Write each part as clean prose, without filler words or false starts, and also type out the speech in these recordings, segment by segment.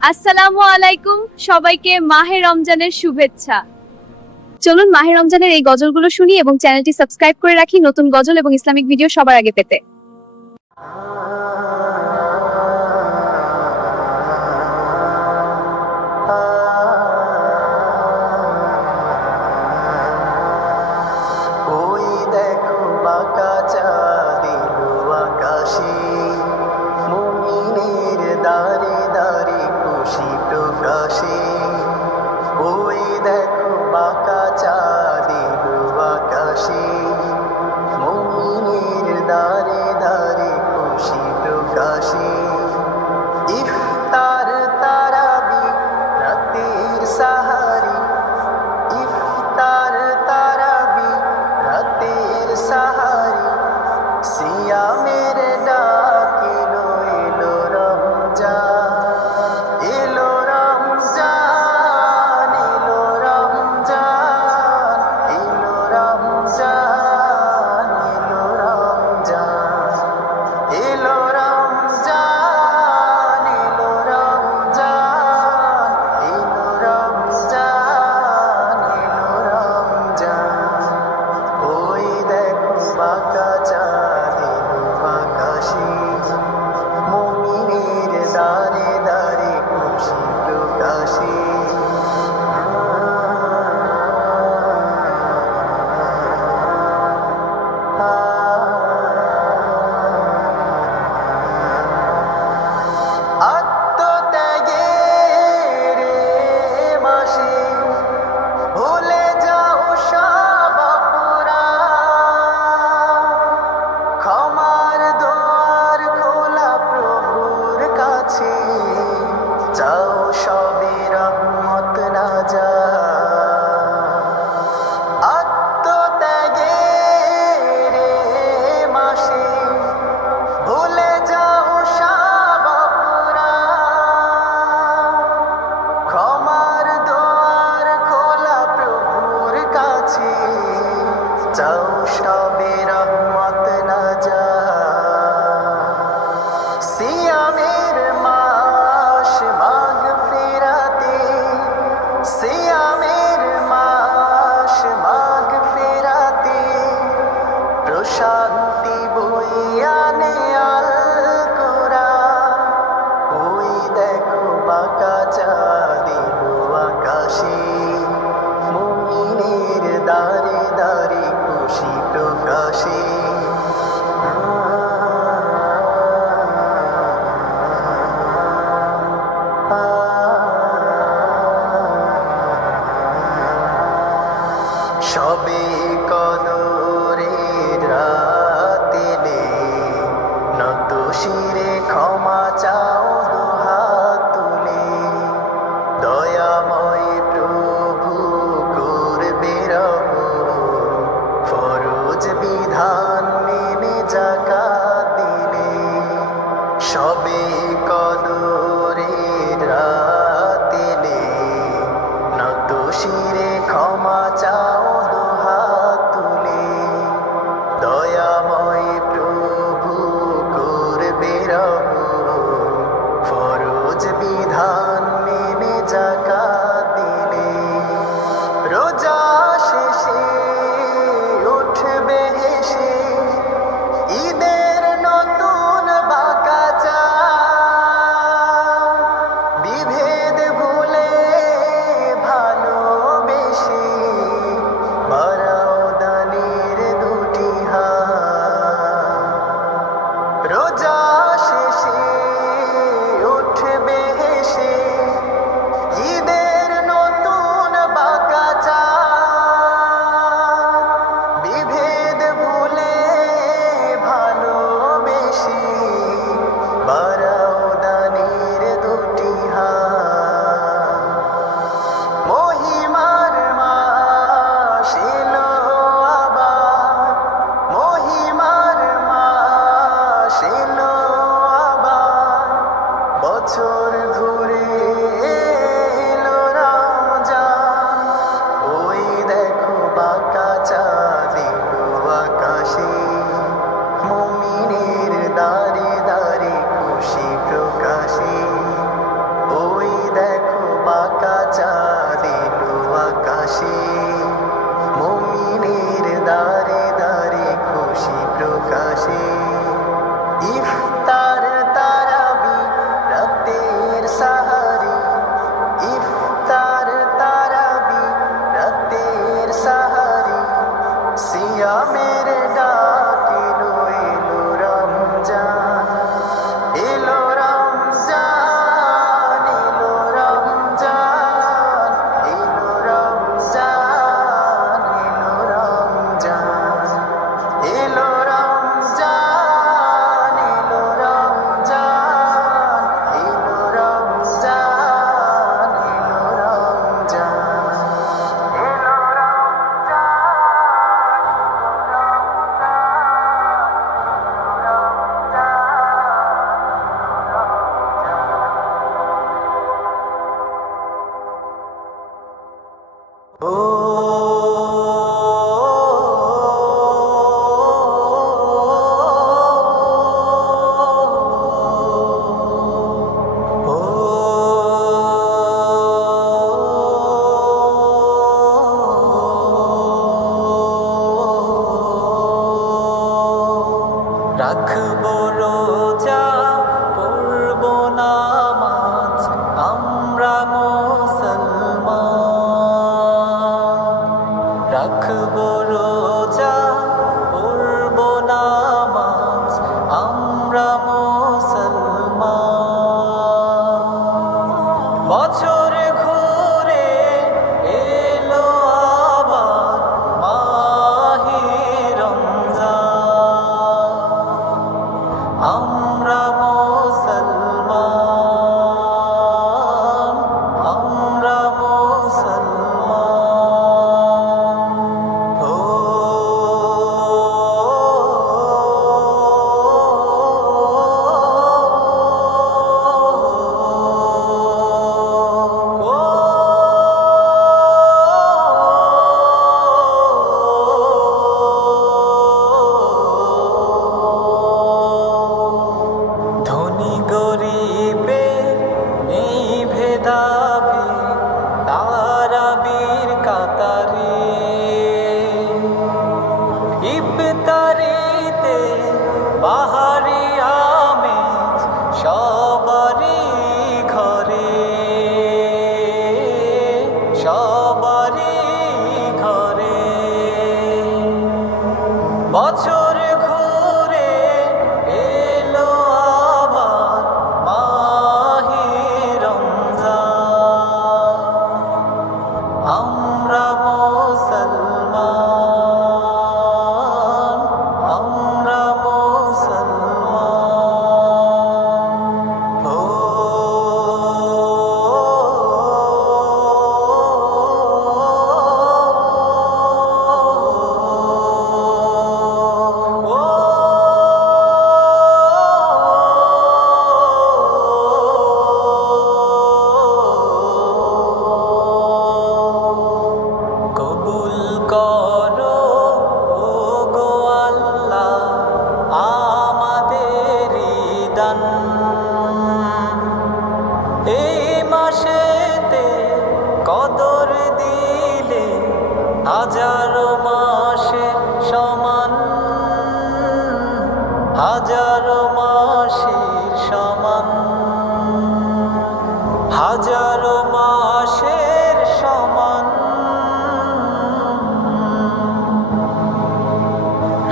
আসসালামু আলাইকুম, সবাইকে মাহে রমজানের শুভেচ্ছা। চলুন মাহে রমজানের এই গজলগুলো শুনি এবং চ্যানেলটি সাবস্ক্রাইব করে রাখি নতুন গজল এবং ইসলামিক ভিডিও সবার আগে পেতে। ওই দেখো বাঁকা চাঁদ এলো আকাশে, মুমিনের দাঁড়ে দাঁড়ে খুশি প্রকাশে। ওই দেখো বাঁকা চাঁদ এলো আকাশে, মুমিনের দাঁড়ে দাঁড়ে খুশি প্রকাশে। ইফতার তারাবি রাতের সাহারি, ইফতার তারাবি রাতের সাহারি, সিয়ামের ডাক এলো এলো রমজান, এলো রমজান, এলো রমজান, এলো রমজান, এলো রমজান, এলো রমজান, এলো রমজান, এলো রমজান, এলো রমজান। ওই দেখো বাঁকা চাঁদ এলো আকাশে, মুমিনের দাঁড়ে দাঁড়ে খুশি প্রকাশে। আত্মত্যাগের মাসে ভুলে যাও সব অপরাধ, ক্ষমার দুয়ার খোলা প্রভুর কাছে, যাও সবে রহমত নাজাত। আত্মত্যাগের মাসে ভুলে যাও সব অপরাধ, ক্ষমার দুয়ার খোলা প্রভুর কাছে, যাও সবে রহমত নাজাত। সিয়ামের মাস মাগফিরাতে, সিয়ামের মাস মাগফিরাতে, প্রশান্তি বইয়া আনে আল কোরআন। ওই দেখো বাঁকা চাঁদ এলো আকাশে, মুমিনের দাঁড়ে দাঁড়ে খুশি প্রকাশে। সবে কদরের রাত এলে, রাখবো রোজা পড়ব নামাজ আমরা মুসলমান। রাখবো রোজা পড়ব নামাজ আমরা মুসলমান। বছর ঘুরে এলো আবার মাহে রমজান আমরা মুসলমান আমরা মুসলমান। ও ধনী গরিবে নেই ভেদাভেদ তারাবির কাতারে। ইফতারিতে বাহারি আমেজ সবারই ঘরে সবারই ঘরে। বছর ঘুরে এলো আবার মাহে রমজান আমরা মুসলমান আমরা মুসলমান। ও কবুল করো ও গো আল্লাহ আমাদের দান। এই মাসেতে কদর দিলে হাজারো মাসের সমান হাজারো মাসের সমান হাজারো মাসের সমান।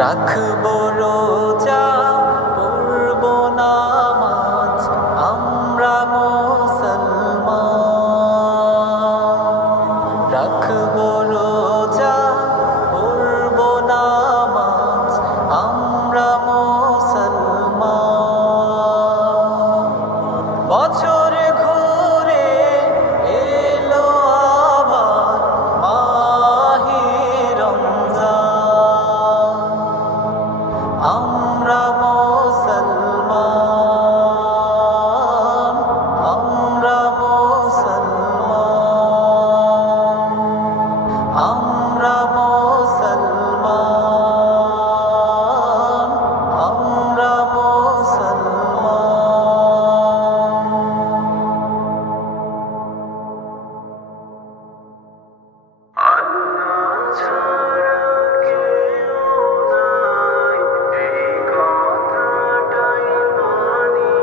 রাখবো রোজা পড়ব নামাজ আমরা মুসলমান। রাখবো রোজা পড়ব নামাজ আমরা মুসলমান। বছর ঘুরে এলো আবার মাহে রমজান আমরা মুসলমান আমরা মুসলমান আমরা মুসলমান আমরা মুসলমান। আল্লাহ ছাড়া কেউ নাই এই কথাটাই মানি।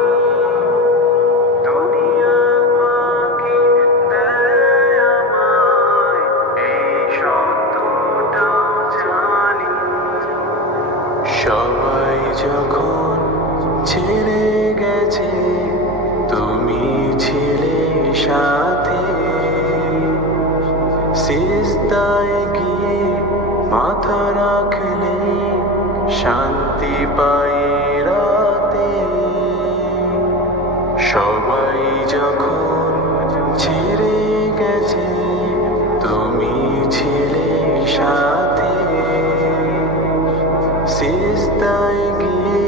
দুনিয়া বাকি দেয় আমায় এই সত্যটাও জানি। সবাই যখন ছেড়ে গেছে তুমি ছিলে সাথে। সিজদায় গিয়ে মাথা রাখলে শান্তি পাই রাতে। সবাই যখন ছেড়ে গেছে তুমি ছিলে সাথে। সিজদায় গিয়ে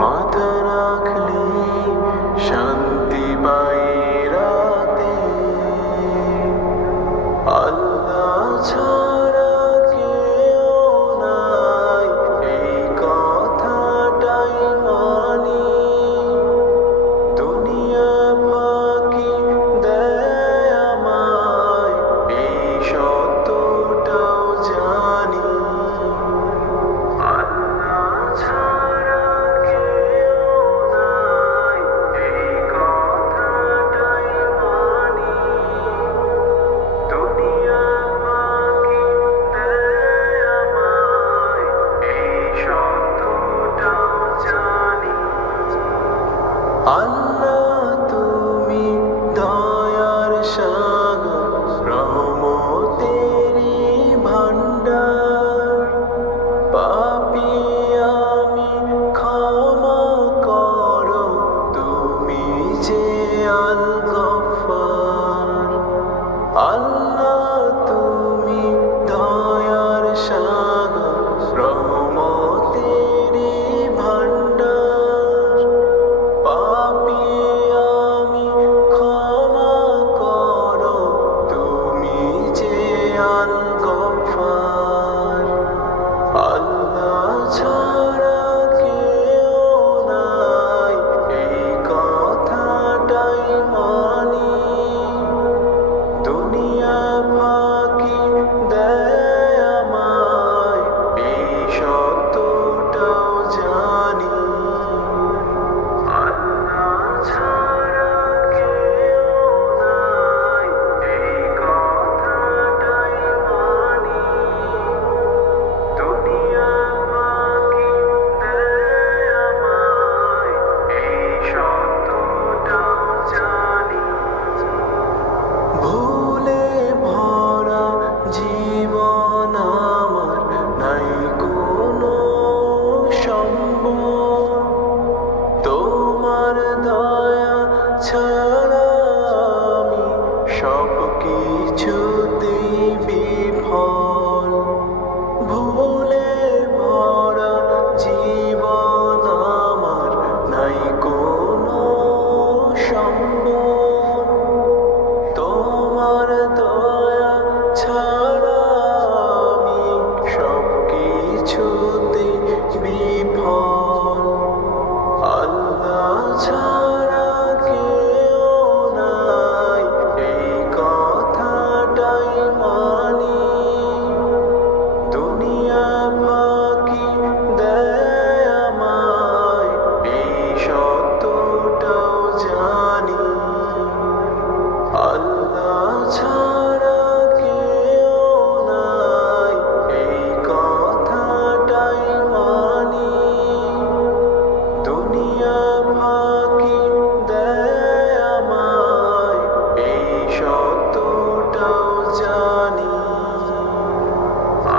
মাথা রাখলে শান্তি পাই রাতে। আল্লাহ ছাড়া কেউ নাই এই কথাটাই আল্লাহ তুমি দয়ার সাগর, রহমতেরি ভান্ডার। পাপী আমি ক্ষমা করো, তুমি যে আল গফফার। আল্লাহ তুমি দয়ার সাগর, রহমতেরি ভান্ডার। পাপী আমি ক্ষমা করো, তুমি যে আল গফফার। আল্লাহ ছাড়া কেউ নাই, এই কথাটাই মানি। দুনিয়া ফাঁকি দেয় আমায়, এই সত্যটাও জানি। আল্লাহ ছাড়া কেউ নাই, এই কথাটাই মানি। দুনিয়া ফাঁকি দেয় আমায়, এই সত্যটাও জানি। ভুলে ভরা জীবন আমার, নাই কোনো সম্বল। তোমার দয়া ছাড়া আমি সব কিছুতেই বিফল। ভুলে ভরা জীবন আমার, নাই কোনো সম্বল। তোমার দয়া ছাড়া আমি সব কিছুতে বিফল। আল্লাহ ছাড়া কেউ নাই, এই কথাটাই মানি। দুনিয়া ফাঁকি দেয় আমায়, এই সত্যটাও জানি। আল্লাহ ছাড়া কেউ নাই, এই কথাটাই মানি। দুনিয়া ফাঁকি দেয় আমায়, এই সত্যটাও জানি।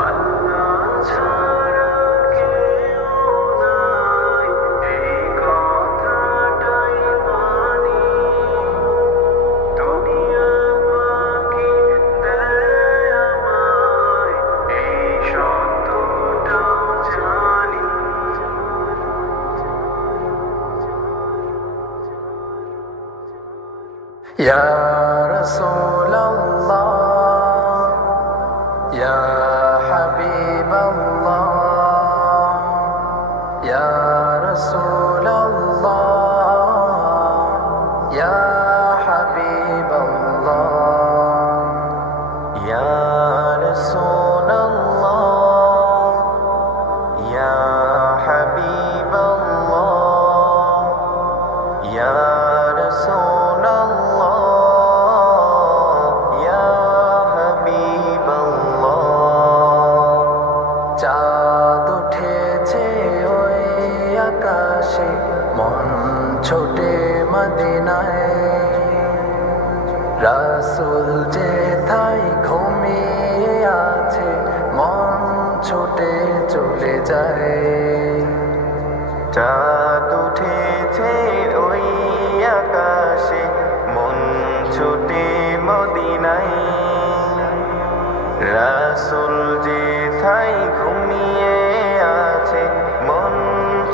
আল্লাহ ছাড়া কেউ নাই, এই কথাটাই মানি। দুনিয়া ফাঁকি দেয় আমায়, এই সত্যটাও জানি। ইয়া রাসূলাল্লাহ, ইয়া হাবিবাল্লাহ, ইয়া রাসূলাল্লাহ, ইয়া হাবিবাল্লাহ, ইয়া রাসূলাল্লাহ, ইয়া হাবিবাল্লাহ, ইয়া রাসূলাল্লাহ, ইয়া হাবিবাল্লাহ। চাঁদ উঠেছে ওই আকাশে, মন ছোটে মদিনায়। রাসূল যেথায় ঘুমিয়ে আছে, মন ছুটে চলে যায়। চাঁদ উঠেছে ওই আকাশে, মন ছুটে মদিনায়। রাসূল যেথায় ঘুমিয়ে আছে, মন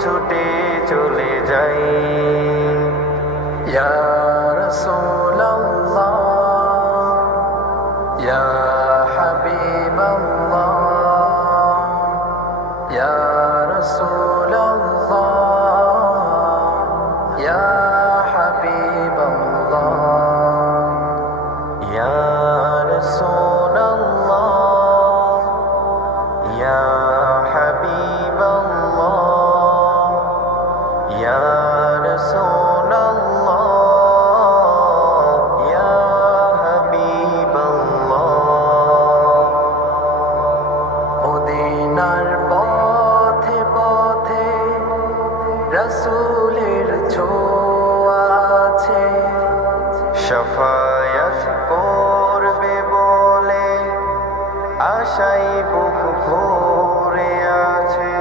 ছুটে চলে যায়। ইয়া রাসূলাল্লাহ, ইয়া হাবিবাল্লাহ, ইয়া রাসূলাল্লাহ, ইয়া হাবিবাল্লাহ, ইয়া রাসূলাল্লাহ, ইয়া হাবিবাল্লাহ, ইয়া রাসূলাল্লাহ, ইয়া হাবিবাল্লাহ। মদিনার পথে পথে রাসূলের ছোঁয়া শাফায়াত করবে বলে আশাই বুক ভরে আছে।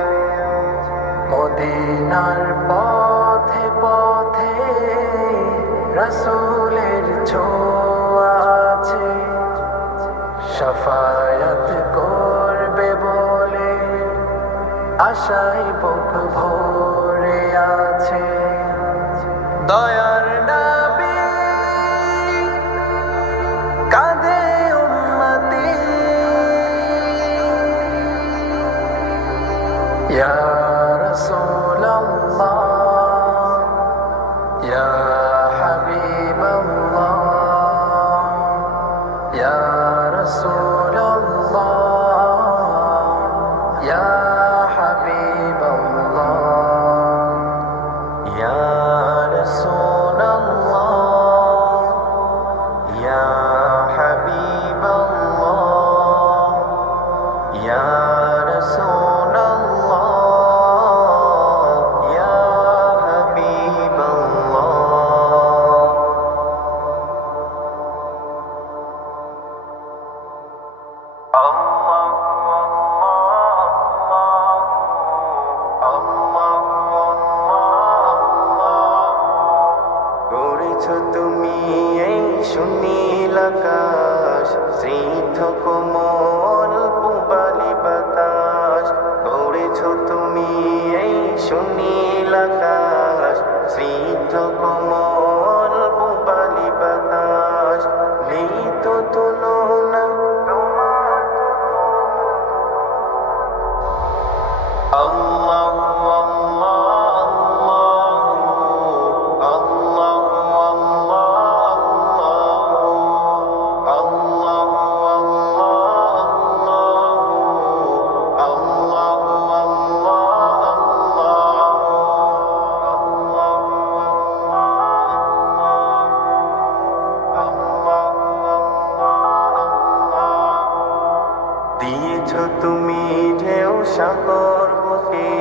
মদিনার পথে পথে রাসূলের ছোঁয়া আছে। শাফায়াত করবে বলে আশাই বুক ভরে আছে। দয়ার নবী কাঁদে উম্মতি, ইয়া রাসূলাল্লাহ ইয়া হাবিবাল্লাহ ইয়া রাসূলাল্লাহ ইয়া হাবিবাল্লাহ ইয়া রাসূলাল্লাহ ইয়া হাবিবাল্লাহ ইয়া রাসূলাল্লাহ ইয়া হাবিবাল্লাহ। গড়েছ তুমি এই সুনীল আকাশ, স্নিগ্ধ কোমল পূবালি বাতাস। গড়েছ তুমি এই সুনীল আকাশ, স্নিগ্ধ কোমল পূবালি বাতাস। নেই তো তুলনা আল্লাহু দিয়েছ তুমি ঢেউ সাগর বুকে,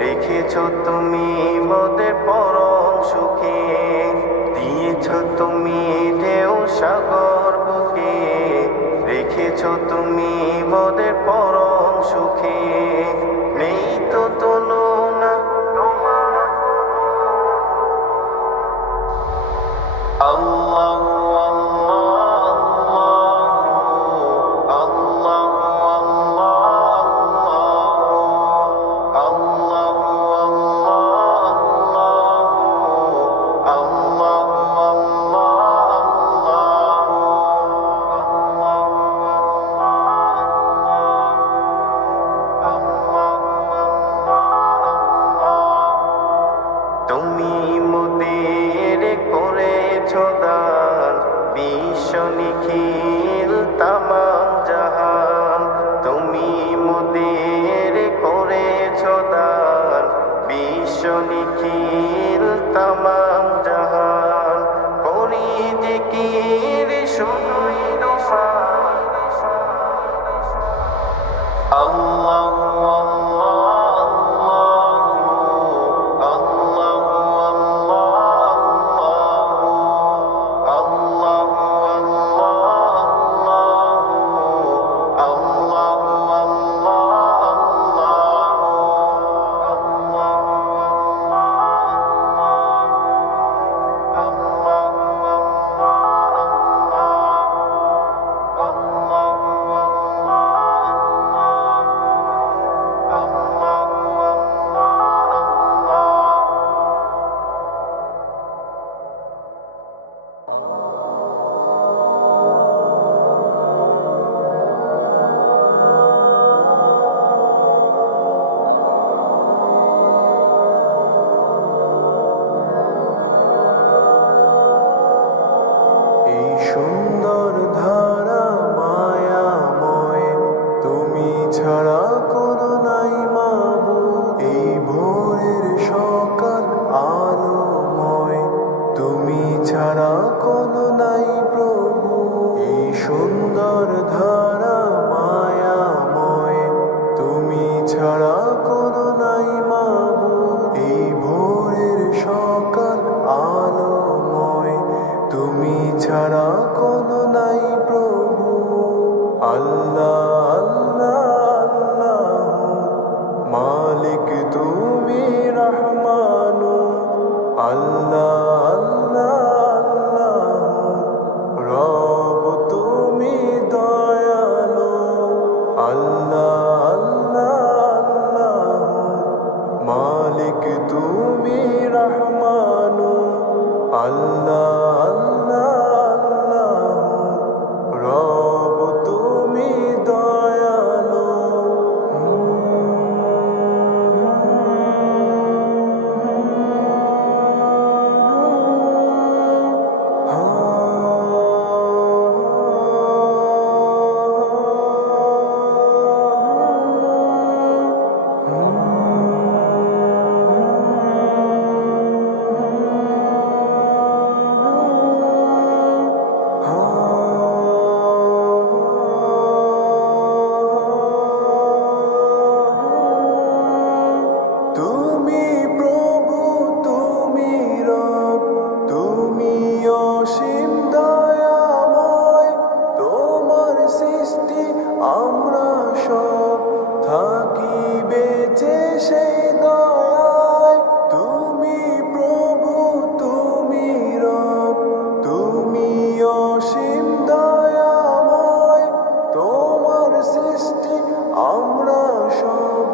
রেখেছ তুমি মোদের পরম সুখে। দিয়েছ তুমি ঢেউ সাগর বুকে, রেখেছ তুমি মোদের পরম সুখে। নেই তো তুলনা আল্লাহু তুমি মোদের করেছ দান, বিশ্ব নিখিল তামাম জাহান। তুমি মোদের করেছ দান, বিশ্ব নিখিল তামাম জাহান। করি জিকির শুধুই দোষান আল্লাহু আল্লাহ আল্লাহ আল্লাহ রব তুমি দয়ালু আল্লাহ আল্লাহ আল্লাহ মালিক তুমি রহমানু আল্লাহ আল্লাহ আল্লাহ রব তুমি দয়ালু তুমি প্রভু তুমি রব তুমি অসীম দয়াময় তোমার সৃষ্টি আমরা সব থাকি বেঁচে সেই দয়ায় তুমি প্রভু তুমি রব তুমি অসীম দয়াময় তোমার সৃষ্টি আমরা সব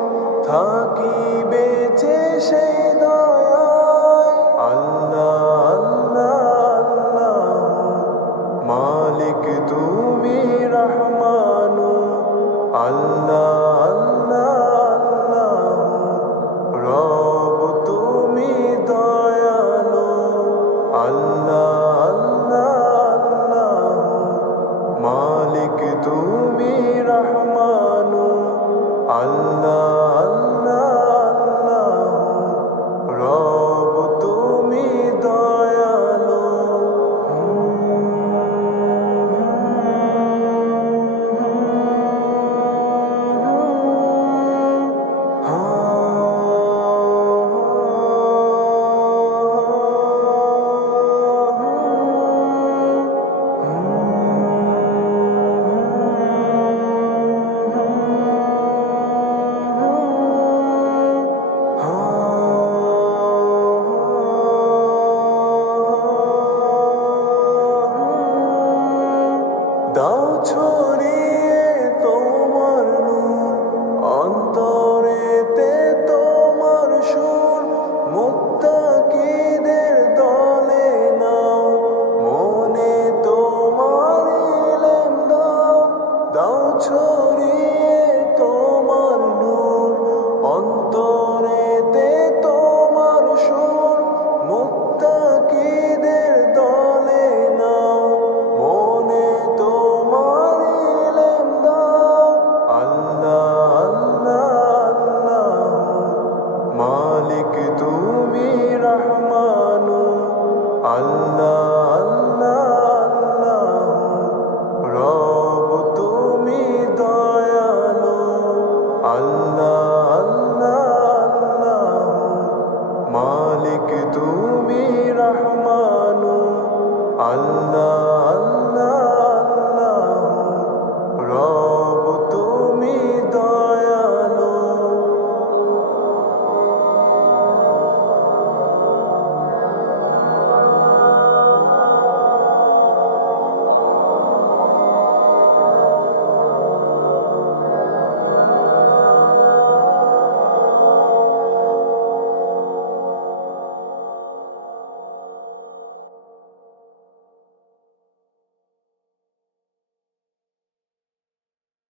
থাকি বেঁচে সেই দয়ায় আল্লাহ আল্লাহ আল্লাহ মালিক তুমি রহমানু আল্লাহ আল্লাহ আল্লাহ রব তুমি দয়ালু আল্লাহ আল্লাহ আল্লাহ মালিক তুমি রহমানু আল্লাহ আল্লাহ আল্লাহ রব তুমি দয়ালু দাও ছড়িয়ে তোমার নূর অন্তরেতে তোমার সুর মুত্তাকিদের দলে নাও মনে তোমার ইলম দাও দাও ছড়িয়ে তোমার নূর অন্তরেতে তোমার সুর মুত্তাকিদের দলে নাও মনে তোমার ইলম দাও আল্লাহ আল্লাহ আল্লাহ মালিক তুমি রহমানু আল্লাহ আল্লাহ আল্লাহ রব তুমি দয়ালু আল্লাহ আল্লাহ আল্লাহ মালিক তুমি রহমানু আল্লাহ